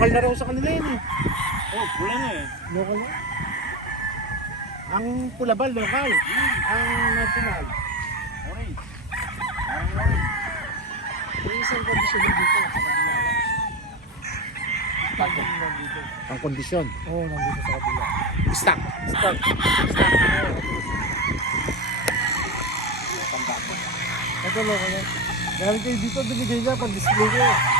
Local na raw sa kanila yun eh. Oh, pula na eh. Local na. Ang pula ba, local? Ang national. Orange. Parang orange. May isang kondisyon dito sa kabila. Stock din nandito. Ang kondisyon? Oo, nandito sa kabila. Stock. Stock. Ito local yan. Galing kayo dito, binigay niya pag display ko.